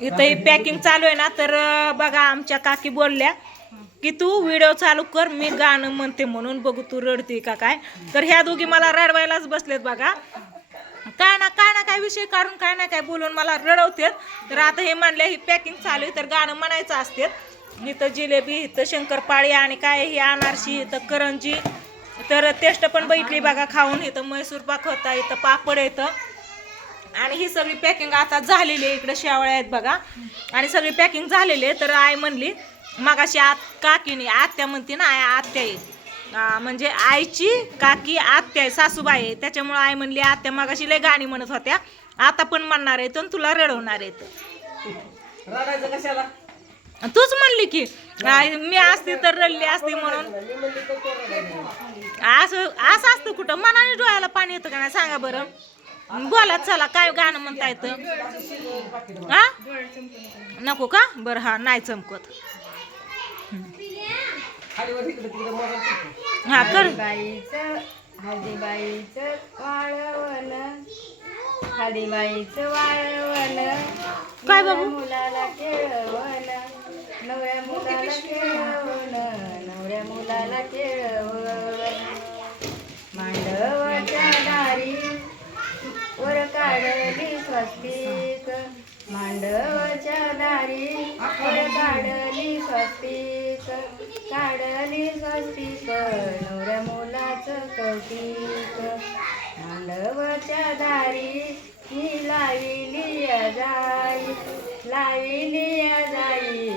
इथं ही पॅकिंग चालू आहे ना तर बघा आमच्या काकी बोलल्या की तू व्हिडिओ चालू कर मी गाणं म्हणते म्हणून बघू तू रडते का काय. तर ह्या दोघी मला रडवायलाच बसलेत बघा. काय ना काय ना काय विषय काढून काय ना काय बोलून मला रडवतेत. तर आता हे म्हणले ही पॅकिंग चालू आहे तर गाणं म्हणायचं असते इथं जिलेबी इथं शंकरपाळी आणि काय ही अनारशी इथं करंजी. तर टेस्ट पण बघितली बघा खाऊन. इथं मैसूर पाक होता इथं पापड येतं आणि ही सगळी पॅकिंग आता झालेली आहे इकडे शेवळ्या आहेत बघा. आणि सगळी पॅकिंग झालेली आहे. तर आई म्हणली मगाशी आत काकीने आत्या म्हणते ना आई आत्या आहे. म्हणजे आईची काकी आत्या आहे सासूबाई आहे. त्याच्यामुळे आई म्हणली आत्या मगाशी लय गाणी म्हणत होत्या. आता पण म्हणणार आहे तर तुला रडवणार आहे. रडायचं कशाला? तूच म्हणली की आई, मी असते तर रडली असते म्हणून. असं असं असतं कुठं. मनाने डोळ्याला पाणी येतं का नाही? सांगा बरं. बोला चला काय गाणं म्हणता येतं हा? नको का? बरं हा नाही चमकत. खालीवर इकडे हा कर. बाईचं हळदीबाईचं वाळवण हळदीबाईचं वाळवण काय बाबू? मुलाला केळवण नवऱ्या मुलाला केळवण नवऱ्या मुलाला केळवण. मांडव दारी वर काढली स्वस्तिक मांडवाच्या दारी वर काढली स्वस्तिक. काढली स्वस्तिक नवऱ्या मुलाचं कौतिक. मांडवाच्या दारी ही लाविली जाई लाविली जाई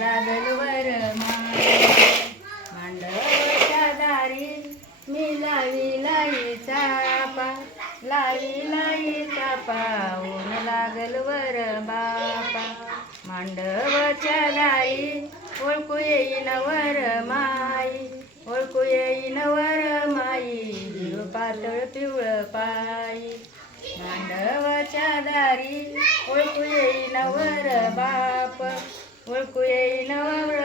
लागलवर लागल मांडवाच्या दारी मी लावी लाई चापा लावी लाई चापा ऊन लागल वर बापा मांडवाच्या दारी ओळखू येईन वर माई ओळखू येईन वर माई जीव पातळ पिवळ पायी मांडवाच्या दारी ओळखू येईन वर बाप ओळखू येईन वर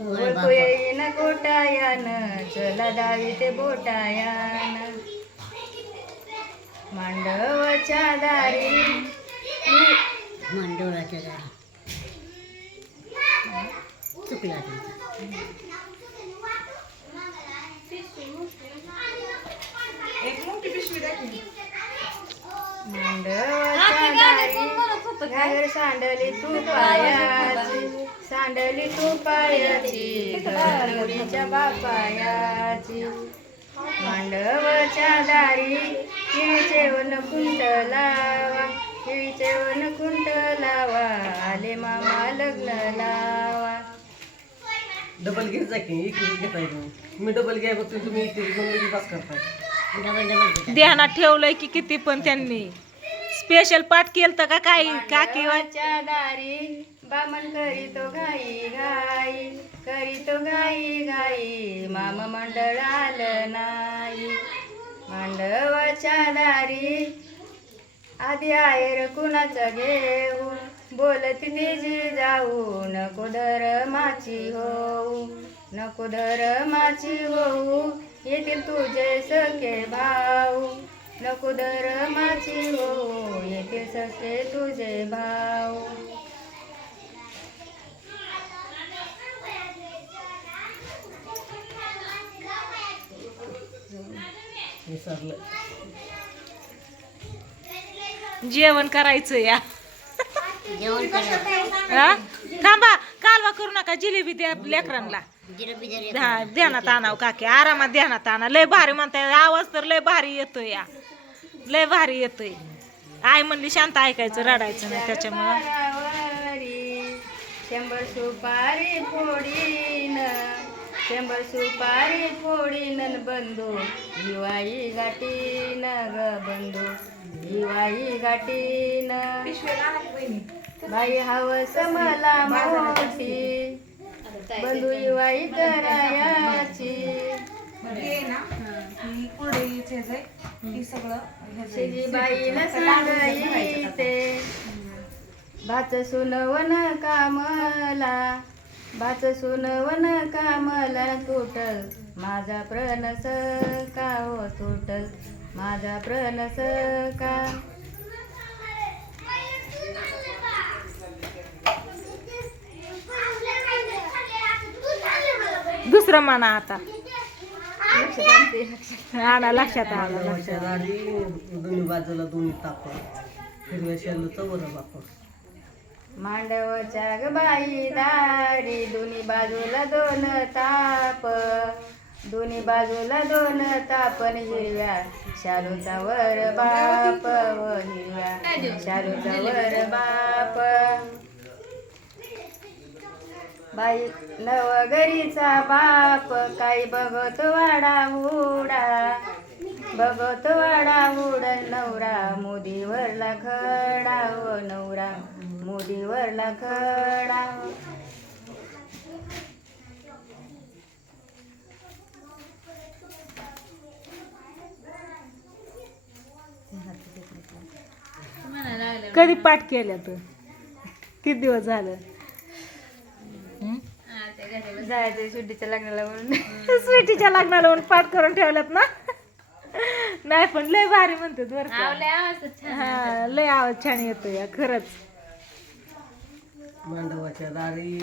ओळखू येईन गोटायान चला दावी ते बोटायान. मांडवाच्या दारी मी दारी. चुकला सांडली तू पायाची. सांडली तू पायाची. नवरीच्या बापायाची. मांडवाच्या दारी किळीचे वन कुंट लावा. किळीचे वन कुंट लावा. आले मामा लग्न लावा. डबल घेत जा की इकडे घेताय तुम्ही. मी डबल घ्याय बघतो तुम्ही पास करताय. डबल डबल घेतात. ध्यानात ठेवलंय की किती पण त्यांनी. स्पेशल पाठ केलं का काय? काकी मांडवाच्या दारी बामण करीतो घाई घाई करीतो घाई घाई माम मंडळ आलं नाही. मांडवाच्या दारी आधी आहेर कुणाचं घेऊ बोलत निजी जाऊ नको धर माची होऊ. नको धर माची होऊ येतील तुझे सखे भाऊ. नको धर माची होऊ येतील सखे तुझे भाऊ. जेवण करायचं या. हा? थांबा कालवा करू नका जिलेबी द्या लेकरांना. ध्या- ध्यानात आणावं काकी आरामात ध्यानात आणा लय भारी म्हणताय आवाज तर लय भारी येतोय या. लय भारी येतोय. आई म्हणली शांत ऐकायचं रडायचं नाही त्याच्यामुळं. शंभर सुपारी फोडीन. शंभर सुपारी फोडीन न बंधू दिवाळी गाठीन ग बंधू दिवाळी गाठीन. बाई हवस मला मोठी. बंधू दिवाळी करायाची. बाईला सांगायते भाच सुनवन कामला भाच सुनवन कामला तुटल माझा प्रणस का हो तुटल माझा प्रणस का दुसरं म्हणा आता. लक्षात आलं दोन्ही बाजूला दोन्ही ताप हिरव्या शेलूचं बरं बाप मांडवच्या ग बाई दारी दोन्ही बाजूला दोन ताप. दोन्ही बाजूला दोन तापन हिरव्या शालूचा वर बाप. व हिरव्या शालूचा वर बाप. बाई नवगरीचा बाप काही बघत वाडा उडा? बघत वाडा उडन नवरा मोदीवरला खडा व नवरा मोदीवरला खडा कधी पाठ केल्या तू? किती दिवस झालं? जायचं सुट्टीच्या लग्नाला म्हणून. स्वीटीच्या लग्नाला म्हणून पाठ करून ठेवल्यात ना. नाही पण लय भारी म्हणतात बरं का. हा लय आवाज छान येतो या खरंच. मांडवाच्या दारी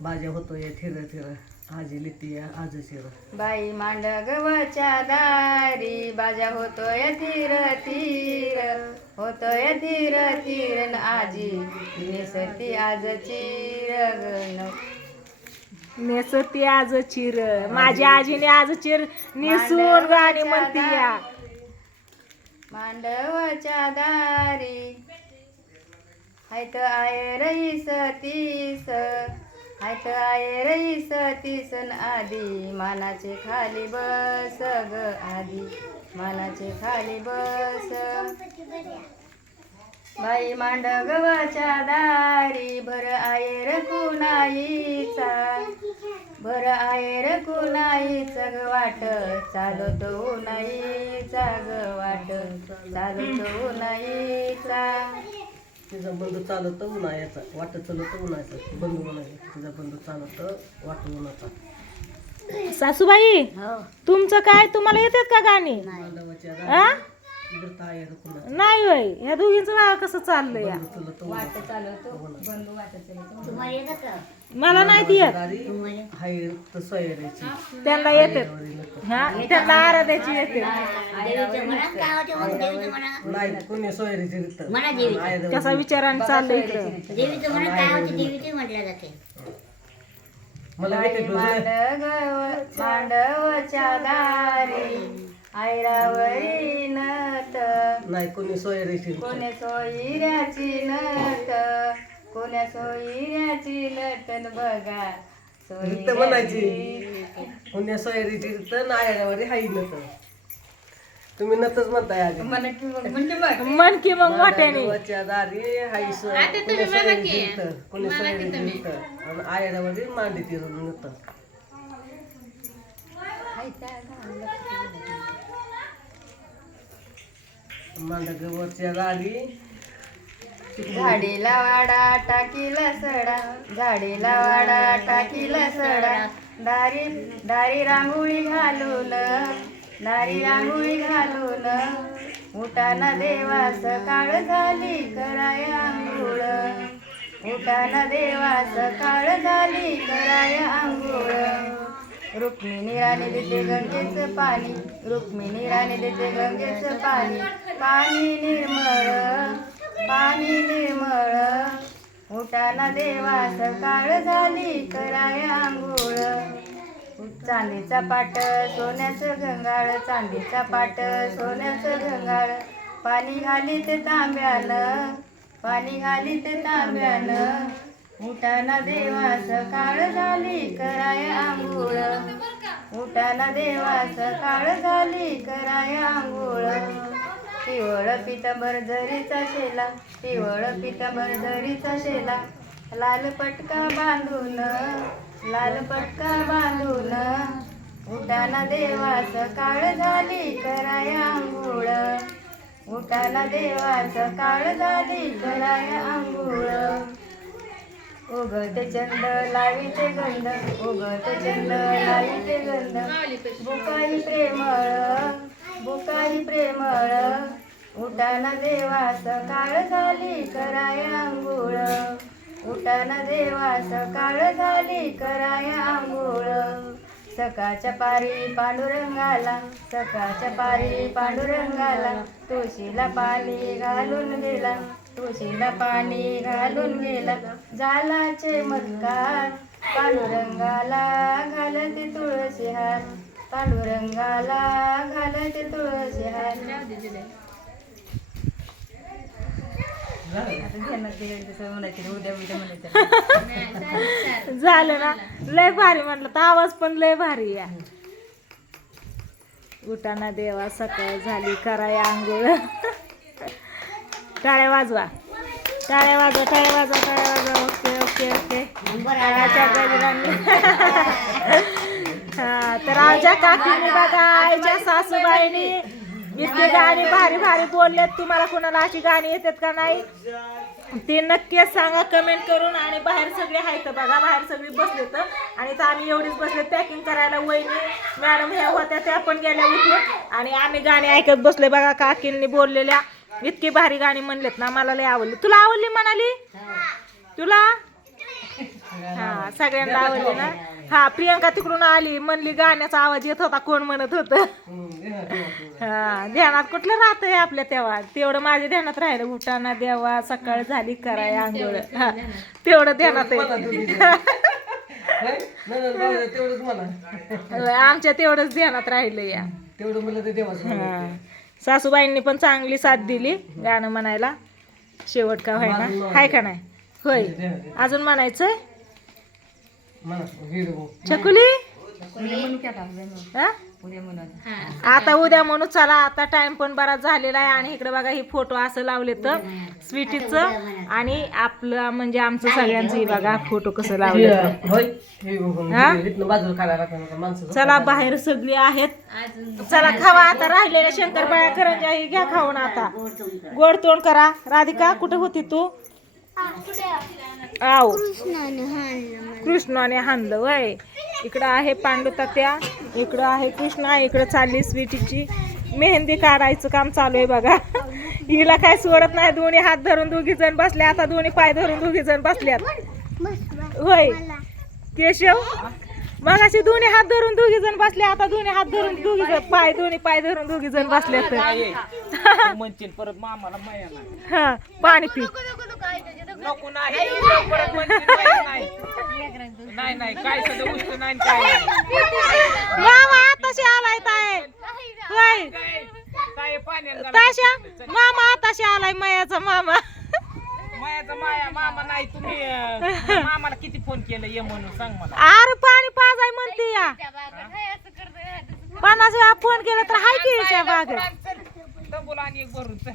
बाजा होतोय थिर थिर. आजी लिती आज शिर. बाई मांड गव्हाच्या दारी बाजा होतोय तीर तीर होतोय तीर तीर न आजी नेसती आज चिर गण नेसती आज चिर. माझ्या आजीने आज चिर निसून गाणी म्हणती या मांडवाच्या दारी. हायत आय रईस तीस. हायत आय रईस तीस न आधी. मानाचे खाली बस ग आधी. मानाचे खाली बस. बाई मांड गव्हाच्या दारी भर आयर कुणाईचा. भर आयर कुणाईचा ग वाट चालतो नाईचा ग वाट चालतो नाईचा तिचा बंधू चालवतो उन्हाळ्याचा वाट चालवतो उन्हाळ्याचा बंधू म्हणायचं तिचा बंधू चालवतो वाट उन्हाचा. सासूबाई हो. तुमचं काय? तुम्हाला येतात का गाणी? आ? नाही होय ह्या दोघींचं नाव कसं चाललंय? या येतं मला नाही ती येत. त्यांना येतात हा त्यांना आराध्याची येते. कसा विचाराने चाललंय इकडं. देवीचं म्हणा काय होते देवीचे म्हटलं जाते मला बाई भेटे मांडव मांडवच्या दारी आयरावरी नत नाही कोणी सोयऱ्याची रीत कोण्या सोयऱ्याची नट. कोण्या सोयऱ्याची नटन बघा. रीत म्हणायची. पुण्या सोयरीची हाई नत तुम्ही नतच म्हणताय आधी. मन की मग दारी हाई सोयरीची पुण्या सोयरीची रीत आणि आयरावारी मांडीची नत मांडगवरच्या दारी झाडीला वाडा टाकीला सडा. झाडीला वाडा टाकीला सडा. दारी दारी रांगोळी घालून दारी रांगोळी घालून. उठाना देवास काळ झाली कराय आंघोळ. उठाना देवास काळ झाली कराय आंघोळ. रुक्मिणी राणी देते गंगेचं पाणी रुक्मिणी राणी देते गंगेचं पाणी. पाणी निर्मळ पाणी निर्मळ. उठाना देवा सकाळ झाली कराय आंघोळ. चांदीचा पाट सोन्याचं घंगाळ चांदीचा पाट सोन्याचं घंगाळ पाणी घालीत तांब्यानं पाणी घालीत तांब्यानं उठाना देवा सकाळ झाली कराय आंघोळ. उठाना देवा सकाळ झाली कराय आंघोळ. पिवळ पितांबर जरीचा शेला पिवळ पितांबर जरीचा शेला. लाल पटका बांधून लाल पटका बांधून. उठाना देवा सकाळ झाली कराय आंघोळ. उठाना देवा सकाळ झाली कराय आंघोळ. उगत चंद लाविते गंध. उगत चंद लाविते गंध. बुकाई प्रेमळ बुकाई प्रेमळ. उठाना देवास काळ झाली कराय आंघोळ उठाना देवास काळ झाली कराय आंघोळ सकाळच्या पारी पांडुरंगाला सकाळच्या पारी पांडुरंगाला तुळशीला पाणी घालून गेला तुळशीला पाणी घालून गेला. झाला चमत्कार पांडुरंगाला घालते तुळशी हार. पांडुरंगाला घालते तुळशी हार. उद्या उद्या म्हणायचं. झालं ना? लय भारी म्हटलं तर आवाज पण लय भारी या. उठाना देवा सकाळ झाली कराय आंघोळ. टाळ्या वाजवा. टाळ्या वाजवा टाळ्या वाजवा टाळ्या वाजवा. Okay okay okay. हा तर आमच्या काकीने बघा आईच्या सासूबाईनी इतके गाणी भारी भारी बोललेत. तुम्हाला कोणाला अशी गाणी येतात का नाही? ते नक्कीच सांगा कमेंट करून. आणि बाहेर सगळे आहेत बघा बाहेर सगळी बसले तर आणि तर आम्ही एवढीच बसले पॅकिंग करायला. वहिनी मॅडम ह्या होत्या त्या पण गेल्या उठून. आणि आम्ही गाणी ऐकत बसले बघा काकींनी बोललेल्या. इतकी भारी गाणी म्हणलेत ना मला लय आवडली. तुला आवडली म्हणाली? तुला? हा सगळ्यांना आवडली ना? हा प्रियंका तिकडून आली म्हणली गाण्याचा आवाज येत होता कोण म्हणत होत? हा ध्यानात कुठलं राहतंय आपल्या तेव्हा? तेवढं माझ्या ध्यानात राहिलं. उठाना देवा सकाळ झाली कराय आंघोळ. हा तेवढं ध्यानात आहे. आमच्या तेवढंच ध्यानात राहिलं या. तेवढं मला ते. देवाचं सासूबाईंनी पण चांगली साथ दिली गाणं म्हणायला. शेवट का होय ना हाय का नाही? होय. अजून म्हणायचंय? छकुली? आता उद्या म्हणून चला आता टाइम पण बराच झालेला आहे आणि इकडे बघा ही फोटो असं लावले तर स्वीटीचं आणि आपलं म्हणजे आमचं सगळ्यांचं हे बघा फोटो कसं लावले होय. बघून? इथनं बाजूला काढायला लागतं माणसं चला बाहेर सगळी आहेत. चला खावा आता राहिलेल्या शंकरपाळ्या करंजा ही घ्या खाऊन आता. गोड तोंड करा. राधिका कुठे होती तू? आव. कृष्णाने हाणलं वय. इकडं आहे पांडू तात्या इकडं आहे कृष्णा इकडं चालली स्वीटीची. मेहंदी काढायचं काम चालू आहे बघा. हिला काय सोडत नाही दोन्ही हात धरून दोघी जण बसले आता दोन्ही पाय धरून दोघी जण बसल्यात. होय. केशव मग अशी दोन्ही हात धरून दोघी जण बसले आता दोन्ही हात धरून दोघी जण पाय दोन्ही पाय धरून दोघी जण बसल्यात. म्हणतील परत मामाला हा पाणी पी. नको नाही. परत म्हणतील माया नाही. नाही नाही. काय सध्या नाही काय नाही. मामा आताशी आलाय ताय होय. काय? काय पाण्यात घाला. ताशा मामा आताशी आलाय मायाचा मामा. मायाचा माया मामा नाही तुम्ही अं, मामाला किती फोन केलं ये म्हणून सांग मला. अरे पाणी पाजाय म्हणते या. पन्नास वेळा फोन केला तर हाय की तंबूला आणि एक भरून. चल.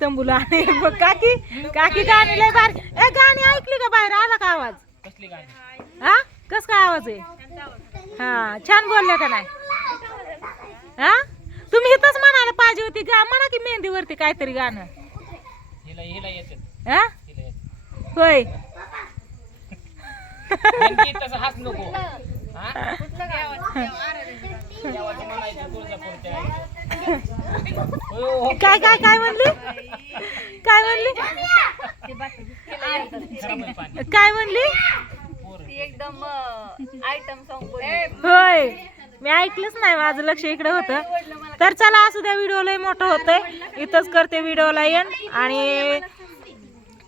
तंबूला आणि बघ काकी काकी गाणी लय भारी. ए गाणी ऐकली का बाहेर? आला का आवाज? हा? कस काय आवाज आहे? हा छान बोलल्या का नाही? हा? तुम्ही इथंच म्हणायला पाहिजे होती गा म्हणा की मेहंदीवरती काहीतरी गाणं. हा? होय. नको. काय काय काय म्हणली? काय म्हणली? काय म्हणली? एकदम आयटम सॉन्ग होय मी ऐकलंच नाही माझं लक्ष इकडे होतं. तर चला असू द्या व्हिडिओ लय मोठं होतंय. इथंच करते व्हिडिओला येण आणि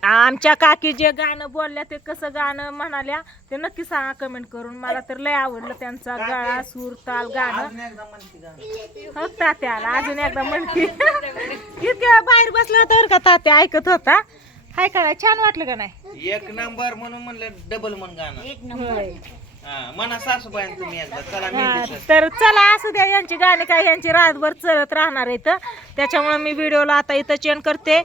आमच्या काकी जे गाणं बोलल्या ते कसं गाणं म्हणाल्या ते नक्की सांगा कमेंट करून. मला तर लय आवडलं त्यांचा गळा सूर ताल गाणं. हो तात्याला अजून एकदा म्हणते. इतक्या बाहेर बसलं होतं बरं का तात्या ऐकत होता. हाय का नाही? छान वाटलं का नाही? एक नंबर म्हणून म्हणलं डबल म्हण गाणं. होय म्हणा सासूबाई तुम्ही एकदा चला हा, मेहंदी तर चला असू द्या यांची गाणी काय यांची रातभर चलत राहणार आहेत. त्याच्यामुळे मी व्हिडिओला आता इथं चेंज करते.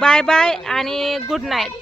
बाय बाय आणि गुड नाईट.